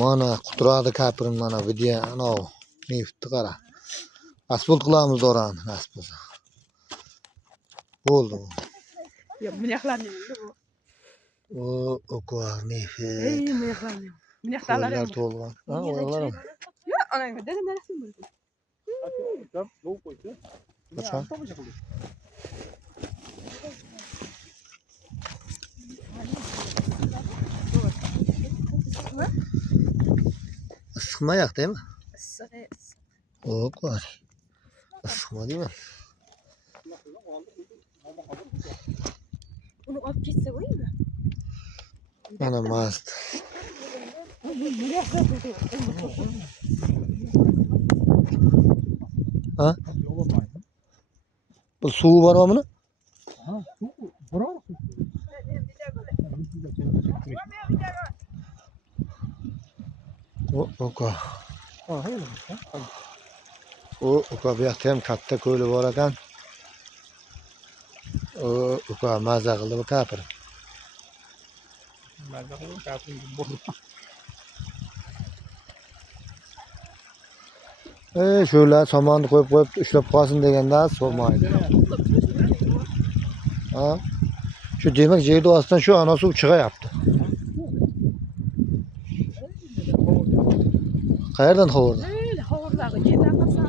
Mana quturadi kapirin mana video ana neftni qara. Asfalt qilamiz orani nasib bo'lsa. Bo'ldi. Yo'q, bunyaqlarni bu. O ko'ar neft. Bunyaqlarni. Bunyaqlar Qo'llar to'lgan. Ha, oyoqlar ham. Yo'q, onangga dedim narsa bo'ldi. Qachon? Issiqmayaq deymi? Issiq. O ko'ar. Issiqma deymi? Uni olib ketsa bo'ladimi? Mana mast. Ha? Bu suvi bormi buni? Ha, biror. O ko'ar. Ha, hayır. O ko'ar bu yoqda ham katta ko'li bor ekan. O ko'ar maza qildi bu kapir. Maza qildi, kapir bo'ldi. Şöyle samanı koyup ushlab qolsin deganda so'maydi. Ha? Şu demek yerda ostidan shu ana suv chiqayapti. Qayerdan hovurdi? Hovurdagi yerdan qasa.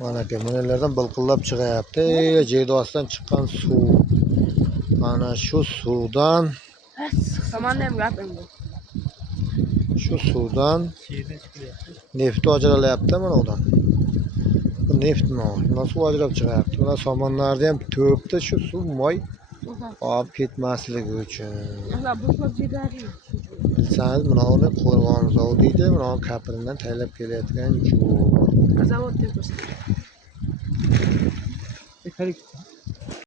Mana kemenelerden balqillab chiqayapti. Yerda ostidan chiqqan suv. Mana shu suvdan Samanni ham gapim bu. Şu suvdan Şeyden çıkıyor. nefti ajralayapti mana udan. Bu neft mi o? Nasıl ajrab chiqayapti? Mana somonlarni ham to'pdi shu suv moy olib ketmasligi uchun. Ular bu yerlarni. Bilsangiz mana uni qo'rg'on zavodi deydi. Mana kapirindan taylab kelayotgan yo'l. Zavod deb ko'rsatdi. Tarik.